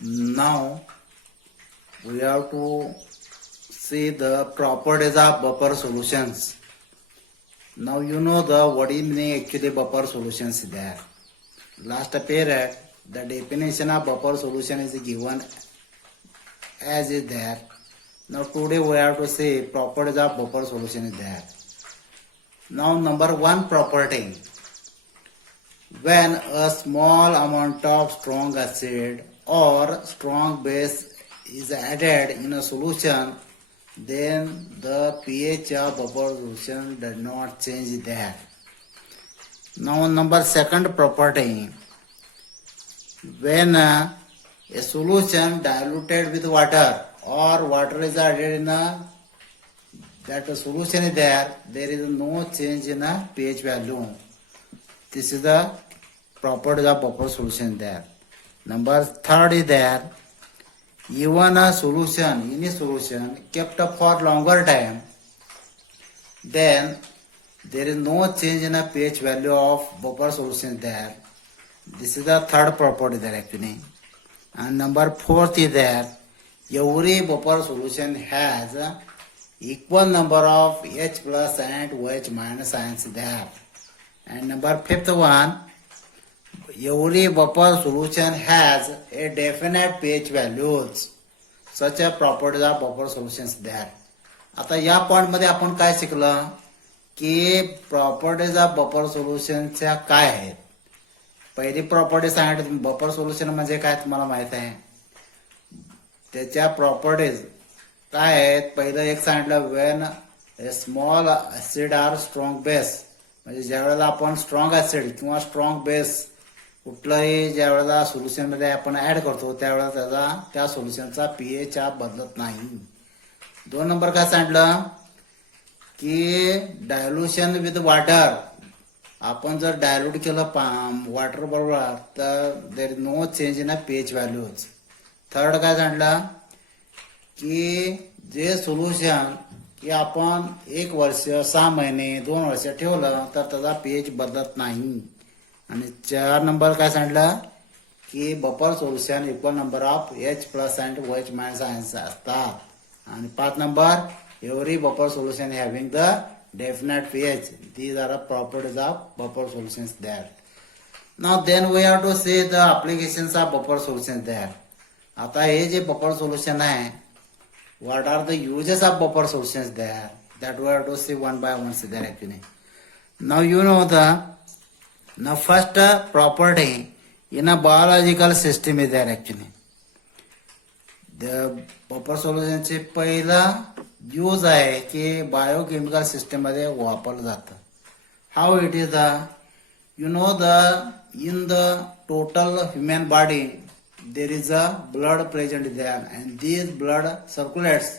Now we have to see the properties of buffer solutions. Now you know the what is meaning actually buffer solutions is there. Last period the definition of buffer solution is given as is there. Now today we have to see properties of buffer solution is there. Now number one property. When a small amount of strong acid or strong base is added in a solution, then the pH of buffer solution does not change there. Now number second property. When a solution diluted with water or water is added in that solution is there is no change in a pH value. This is the properties of buffer solution there. Number third is there, even a solution, any solution kept up for longer time, then there is no change in a pH value of buffer solution there. This is the third property there actually. And number fourth is there, every buffer solution has equal number of H plus and OH minus ions there. And number fifth one, every buffer solution has a definite pH values. Such a properties of buffer solutions there. आता या point मध्ये आपण काय शिकलं की properties of buffer सोल्युशनच्या काय आहेत. पहिली प्रॉपर्टी सांगितली बफर सोल्युशन म्हणजे काय तुम्हाला माहित आहे. त्याच्या प्रॉपर्टीज काय आहेत. पहिलं एक सांगितलं when a small acid or strong base, म्हणजे ज्या वेळेला आपण स्ट्रॉंग ऍसिड किंवा स्ट्रॉंग बेस कुठलाही ज्या वेळेला सोल्युशन मध्ये आपण ऍड करतो त्यावेळेला त्याचा त्या सोल्युशनचा पीएच बदलत नाही. दोन नंबर काय सांगितलं की डायल्युशन विथ वॉटर, आपण जर डायल्यूट केलं वॉटर बरोबर तर there is no change in pH values. Third काय सांगितलं की जे सोल्युशन की आपण 1 वर्ष 6 महिने 2 वर्ष ठेवलं तर त्याचा पीएच बदलत नाही. आणि 4 नंबर काय सांगितलं की buffer solution equal number of H plus and OH minus ions असतात. आणि 5 number every buffer solution having the definite pH. These are the properties of buffer solutions there. Now then we have to see the applications of buffer solutions there. आता हे जे buffer solution आहे, what are the uses of buffer solutions there, that we have to see one by one see there actually. Now you know the first property in a biological system is there actually. The buffer solution चे पहिला use आहे की biochemical system मध्ये वापरलं जातं. How it is you no in the total human body there is a blood present there, and this blood circulates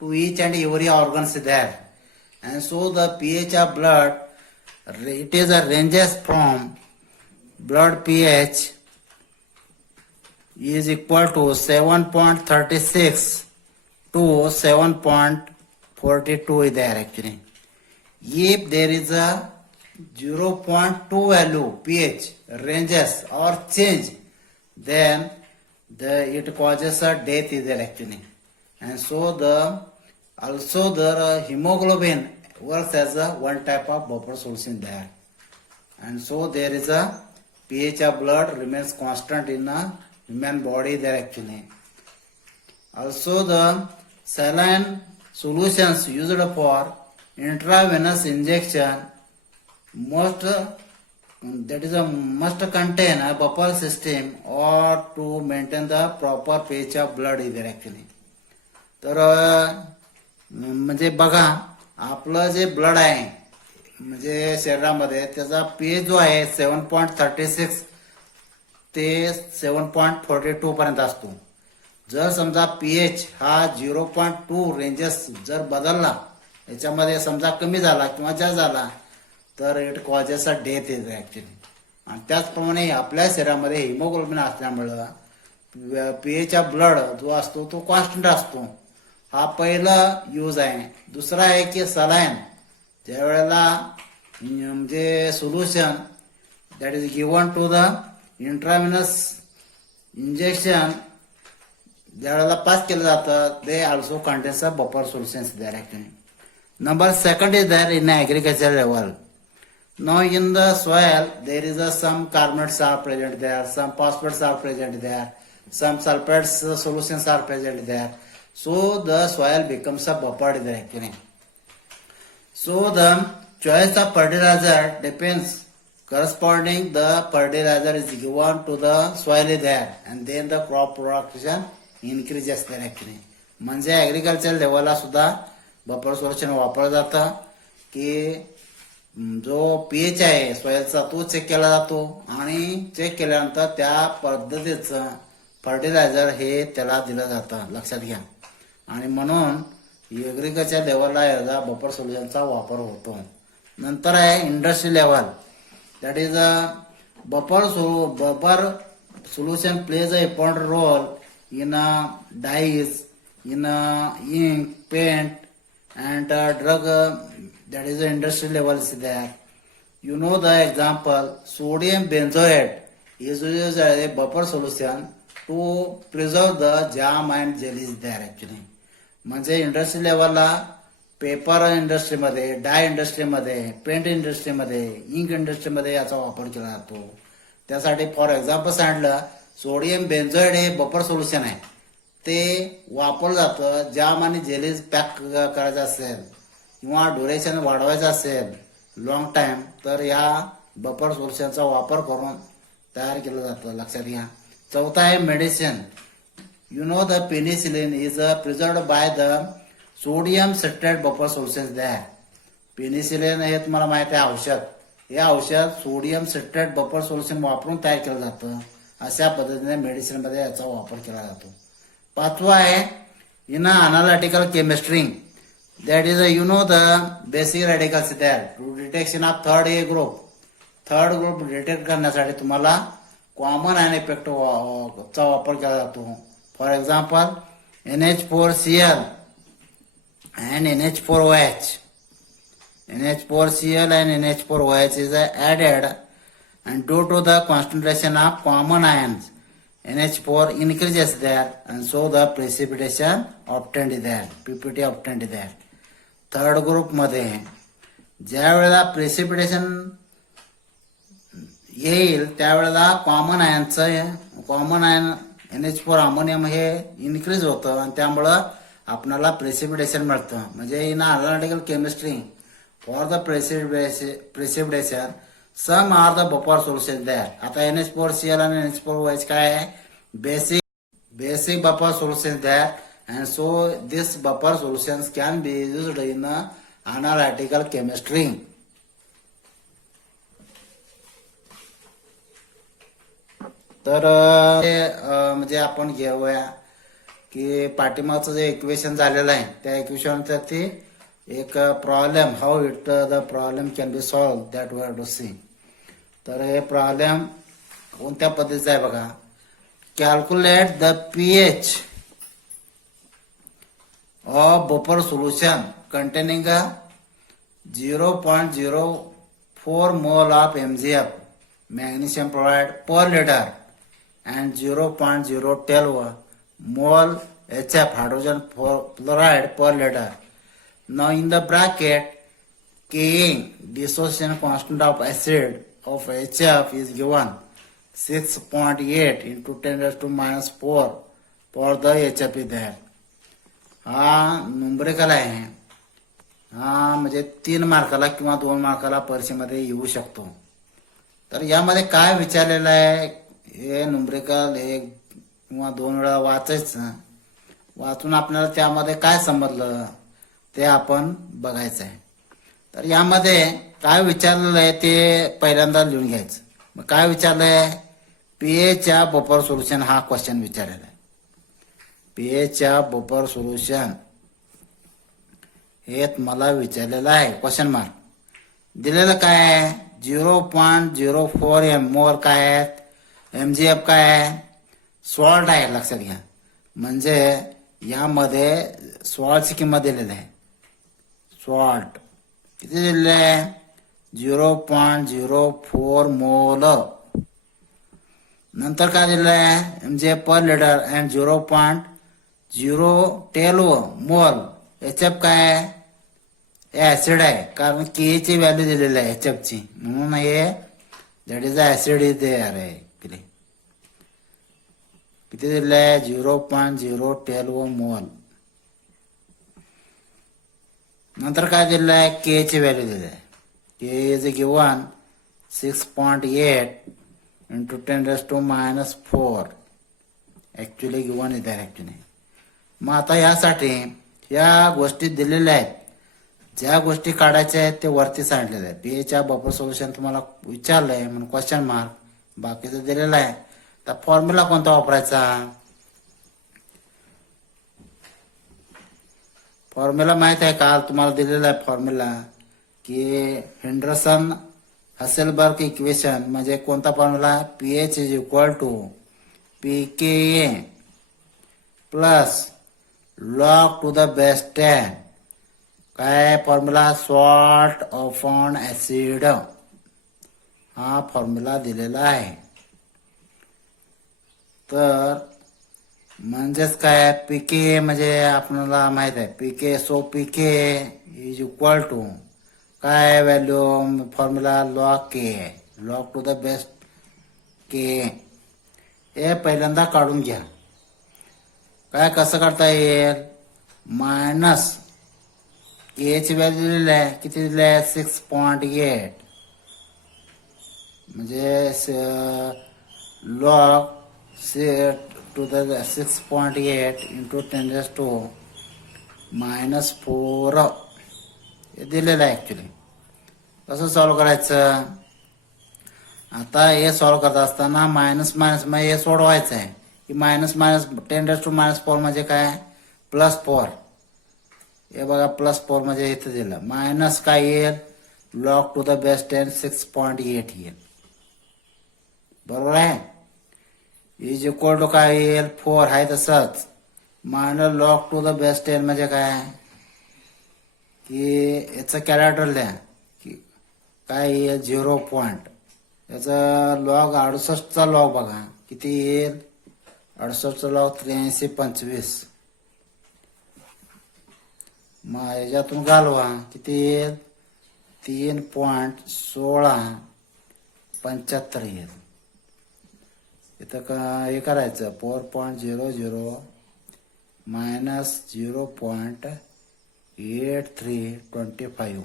to each and every organs there, and so the pH of blood, it is a ranges from blood pH is equal to 7.36 to 7.42 is there actually. If there is a 0.2 value pH ranges or change, then it causes a death is there actually. And so also the hemoglobin works as a one type of buffer solution there. And so there is a pH of blood remains constant in a human body there actually. Also the saline solutions used for intravenous injection must contain a buffer system or to maintain the proper pH of blood is there actually. तर म्हणजे बघा आपलं जे blood आहे म्हणजे शरीरामध्ये त्याचा pH जो आहे 7.36 ते 7.42 पर्यंत असतो. जर समजा पीएच हा 0.2 रेंजेस जर बदलला, याच्यामध्ये समजा कमी झाला किंवा जास्त झाला तर it causes a death is actually. आणि त्याचप्रमाणे आपल्या शरीरामध्ये हिमोग्लोबिन असल्यामुळं पीएच ऑफ ब्लड जो असतो तो कॉन्स्टंट असतो. हा पहिला यूज आहे. दुसरा आहे की सलाईन ज्या वेळेला म्हणजे solution that is given to the intravenous injection ज्या वेळेला पास केलं जातं ते also contains a buffer solutions there actually. Number second is there in agricultural level. Now in the soil there is some carbonates are present there, some phosphates are present there, some sulfates solutions are present there. So the soil becomes a buffer there actually. So the choice of fertilizer depends corresponding the fertilizer is given to the soil is there and then the crop production increases there actually. म्हणजे agriculture लेवलला सुद्धा buffer solution वापरलं जातं की जो pH आहे सॉइलचा तो check केला जातो आणि चेक केल्यानंतर त्या पद्धतीचं फर्टिलायझर हे त्याला दिलं जातं, लक्षात घ्या. आणि म्हणून ऍग्रिकल्चर लेवलला याचा बफर सोल्युशनचा वापर होतो. नंतर आहे industry level. That is a buffer solution plays a important role in dyes, in ink, paint, and drug. That is the industrial level is there. You know the example, sodium benzoate is used as a buffer solution to preserve the jam and jellies there actually. म्हणजे industry लेवलला paper इंडस्ट्रीमध्ये, डाय इंडस्ट्रीमध्ये, paint इंडस्ट्रीमध्ये, Inc इंडस्ट्रीमध्ये याचा वापर केला जातो. त्यासाठी फॉर एक्झाम्पल सांगितलं सोडियम बेन्झोएट हे बफर सोल्युशन आहे, ते वापरलं जातं. जाम आणि जेलीज पॅक करायचं असेल किंवा ड्युरेशन वाढवायचं असेल लॉंग टाइम तर या बफर सोल्युशनचा वापर करून तयार केलं जातं, लक्षात घ्या. चौथा आहे medicine. You know the penicillin is preserved by the sodium citrate buffer solution द्या. पेनिसिलिन हे तुम्हाला माहिती आहे औषध. हे औषध सोडियम सिट्रेट बफर सोल्युशन वापरून तयार केलं जातं. अशा पद्धतीने मेडिसिनमध्ये याचा वापर केला जातो. पाचवा आहे in analytical chemistry. That is you know the basic radicals द्या to detection of third A group. Third group detect करण्यासाठी तुम्हाला कॉमन आयन इफेक्ट चा वापर केला जातो. For example NH4Cl and NH4OH. NH4Cl and NH4OH is added and due to the concentration of common ions NH4 increases there and so the precipitation obtained there, PPT obtained there. Third group मध्ये ज्या वेळेला precipitation येईल त्यावेळेला common ion NH4 ammonium हे increase होतं आणि त्यामुळं आपल्याला प्रेसिपिटेशन मिळतं. म्हणजे in analytical chemistry for the precipitation some are the buffer solution द्या. आता NH4Cl आणि NH4OH काय आहे? बेसिक बफर सोल्युशन द्या. And so this buffer solutions can be used in analytical chemistry. तर म्हणजे आपण घेऊया की पाठीमागचं जे इक्वेशन झालेलं आहे त्या इक्वेशनचा ते एक problem how it the problem can be solved that we are to see. तर हे प्रॉब्लेम कोणत्या पद्धतीचा आहे बघा. Calculate the pH of buffer solution containing a 0.04 mole of MgF magnesium chloride per liter and 0.012 mole HF hydrogen fluoride per liter. Now in the bracket K dissociation constant of acid of HF is given 6.8 into 10⁻⁴ for the HF is there. हा numerical आहे. हा म्हणजे 3 मार्काला किंवा 2 मार्काला परीक्षेमध्ये येऊ शकतो. तर यामध्ये काय विचारलेलं आहे हे न्यूमरिकल 1 किंवा 2 वेळा वाचायचं. वाचून आपल्याला त्यामध्ये काय समजलं ते आपण बघायचं आहे. तर यामध्ये काय विचारलेलं आहे ते पहिल्यांदा लिहून घ्यायचं. मग काय विचारलंय? पीएच्या बफर सोल्युशन हा क्वेश्चन विचारलेला आहे. पीएच्या बफर सोल्युशन हे मला विचारलेलं आहे क्वेश्चन मार्क. दिलेलं काय आहे? 0.04 मोल काय आहेत? MgF काय आहे? सॉल्ट आहे, लक्षात घ्या. म्हणजे यामध्ये सॉल्टची किंमत दिलेली आहे. सॉल्ट किती दिलेलं आहे? 0.04 मोल. नंतर काय दिलेलं आहे? MgF पर लिटर अँड 0.012 012 मोल एचएफ काय आहे? ऍसिड आहे, कारण के ची व्हॅल्यू दिलेली आहे एचएफ ची, म्हणून हे that is acid is there आहे. किती दिलेलं आहे? 0.012 मोल. नंतर काय दिलेलं आहे? के ची व्हॅल्यू दिलेली आहे. K is given 6.8 into 10⁻⁴. Actually given इथे ऍक्च्युली. मग आता यासाठी या गोष्टी दिलेल्या आहेत, ज्या गोष्टी काढायच्या आहेत ते वरती सांगितलेले आहे. पीएच्या बफर सोल्युशन तुम्हाला विचारलंय म्हणून क्वेश्चन मार्क, बाकीचं दिलेलं आहे. तर फॉर्म्युला कोणता वापरायचा? फॉर्म्युला माहित आहे का? तुम्हाला दिलेला आहे फॉर्म्युला की हेंडरसन हसेलबर्ग इक्वेशन म्हणजे कोणता formula? PH is equal to pK plus log to the base 10. काय फॉर्म्युला? Salt upon acid. हा फॉर्म्युला दिलेला आहे. तर म्हणजेच काय? पीके म्हणजे आपल्याला माहित आहे pK, so pK is equal to काय value? Formula log K, log to the base K. हे पहिल्यांदा काढून घ्या. काय कसं काढता येईल? मायनस के ची व्हॅल्यू दिलेली आहे, किती दिली आहे? 6.8 म्हणजे लॉग टू द 6.8 into 10⁻⁴ हे दिलेलं आहे ऍक्च्युली. कसं सॉल्व्ह करायचं? आता हे सॉल्व्ह करत असताना मायनस मायनस मग हे सोडवायचं आहे की मायनस मायनस 10⁻⁴ म्हणजे काय? +4. हे बघा +4 म्हणजे इथं दिलं. मायनस काय येईल? लॉग टू द बेस 10 6.8 येईल. बरोबर आहे? इज इक्वल टू काय येईल? 4 आहे तसंच. Minus log to the base 10 म्हणजे काय? की याचं कॅरेक्टर द्या की काय येईल? 0 पॉइंट. याचा लॉग 68चा लॉग बघा किती येईल? 68चा लॉग 8325. मग याच्यातून घालवा किती येईल? 3.1675 येईल. इथं का हे करायचं 4.00 मायनस 0.8325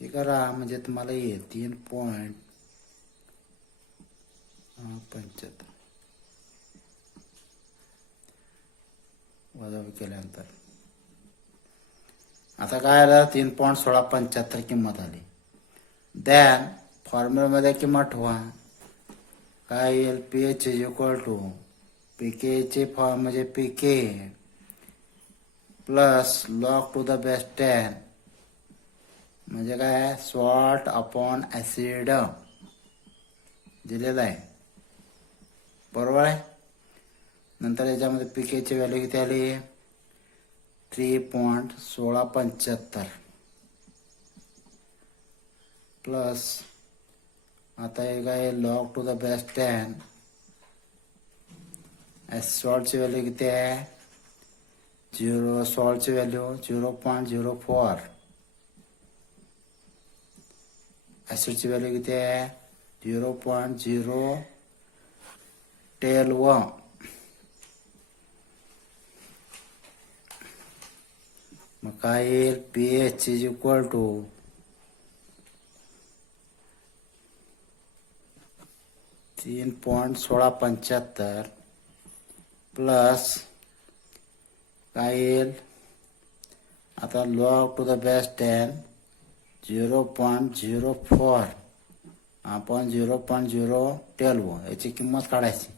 हे करा म्हणजे तुम्हाला येईल 3.75 वजाबाकी केल्यानंतर. आता काय आलं? 3.1675 किंमत आली. दॅन फॉर्म्युलामध्ये किंमत ठेवा. काय येईल? PH is equal to pK चे फॉर्म म्हणजे pK plus log to the base 10 म्हणजे काय? सॉल्ट अपॉन ऍसिड दिलेलं आहे. बरोबर आहे? नंतर याच्यामध्ये पीके ची व्हॅल्यू किती आली? 3.1675 प्लस आता हे काय? लॉग टू द बेस 10 सॉल्टची व्हॅल्यू किती आहे? सॉल्टची व्हॅल्यू 0.04. ऍसिडची व्हॅल्यू किती आहे? 0.012. मग काय येईल? PH is equal to 3.1675 plus काय येईल? आता लॉग टू द बेस 10 0.04 आपण 0.012 याची किंमत काढायची.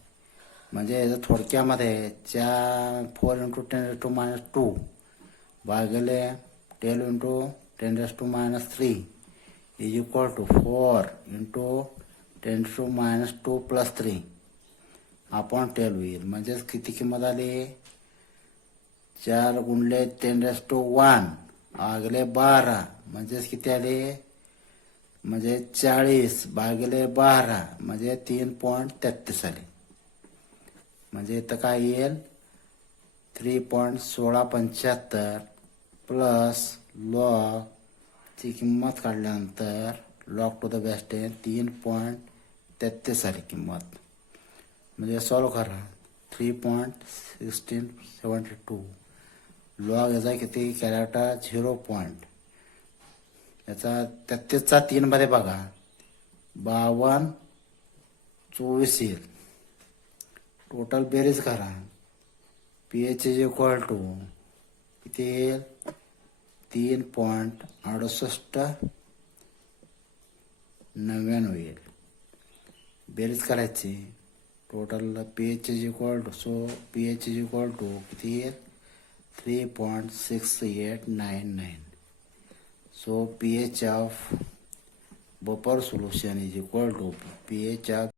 म्हणजे याचं थोडक्यामध्ये 4 × 10⁻² भागिले 12 × 10⁻³ इज इक्वल टू 4 × 10⁻² + 3 आपण 12 येईल. म्हणजेच किती किंमत आली? 4 × 10⁻1 भागिले 12 म्हणजेच किती आले? म्हणजे 40 भागिले 12 म्हणजे 3.33 आले. म्हणजे इथं काय येईल? 3.1675 प्लस लॉग ची किंमत काढल्यानंतर लॉग टू द बेस 10 3.33 आली किंमत. म्हणजे सॉल्व करा. 3.1672 लॉग याचा किती कॅरेक्टर 0 पॉईंट याचा 33चा 3 मध्ये बघा 52 24 येईल. टोटल बेरीज करा. पीएच इज इक्वल टू किती येईल 3.6899 येईल. बेरीज करायची. Total pH is equal to pH is equal to किती येईल 3.6899. So pH of buffer solution is equal to pH of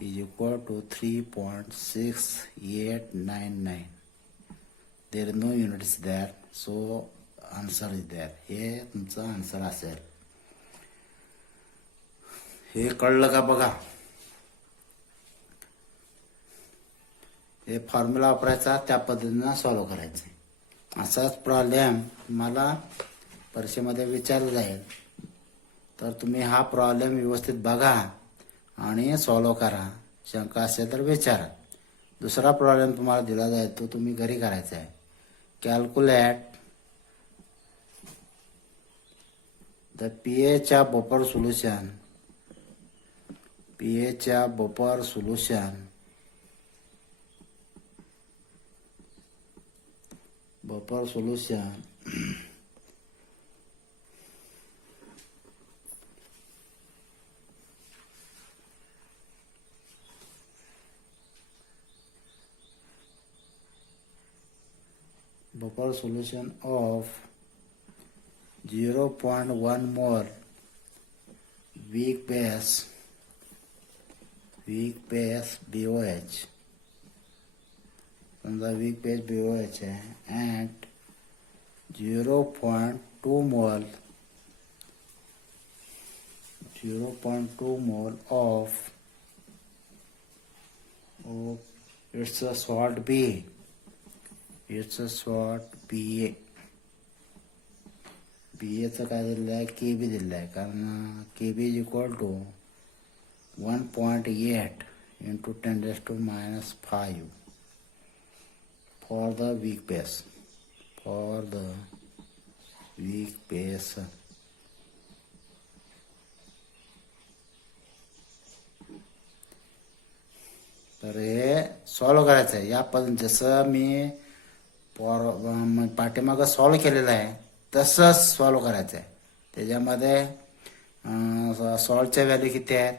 is equal to 3.6899. There is no units there, so answer is there. हे तुमचा answer असेल. हे कळलं का बघा. हे फॉर्म्युला वापरायचा त्या पद्धतीनं सॉल्व्ह करायचं. असाच प्रॉब्लेम मला परीक्षेमध्ये विचारला जाईल तर तुम्ही हा प्रॉब्लेम व्यवस्थित बघा आणि सॉल्व्ह करा. शंका असेल तर विचारा. दुसरा प्रॉब्लेम तुम्हाला दिला जाईल तो तुम्ही घरी करायचा आहे. Calculate the pH of buffer solution. PH of buffer solution buffer solution of 0.1 mole weak base BOH. समजा weak base BOH है and 0.2 mole of it's a salt B. It's a salt BA. BAचं काय दिलं आहे KB दिलं आहे कारण KB is equal to 1.8 into 10⁻⁵ for the weak base. तर हे सॉल्व करायचं आहे. या पद्धतीने जसं मी पाठीमागं सॉल्व केलेलं आहे तसंच सॉल्व करायचं आहे. त्याच्यामध्ये सॉल्टच्या व्हॅल्यू किती आहेत,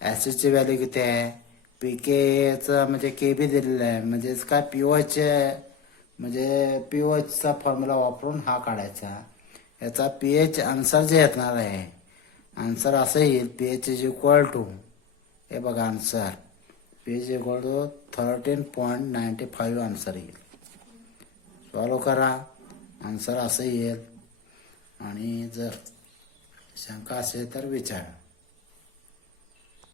ॲसिडची व्हॅल्यू किती आहे, पीकेचं म्हणजे केबी दिलेलं आहे. म्हणजेच काय पीओएचचा फॉर्म्युला वापरून हा काढायचा. याचा पीएच आन्सर जे येणार आहे आन्सर असं येईल पीएच इज इक्वल टू हे बघा answer pH equal to 13.95 answer येईल. सॉल्व करा आन्सर असं येईल. आणि जर शंका असेल तर विचारा.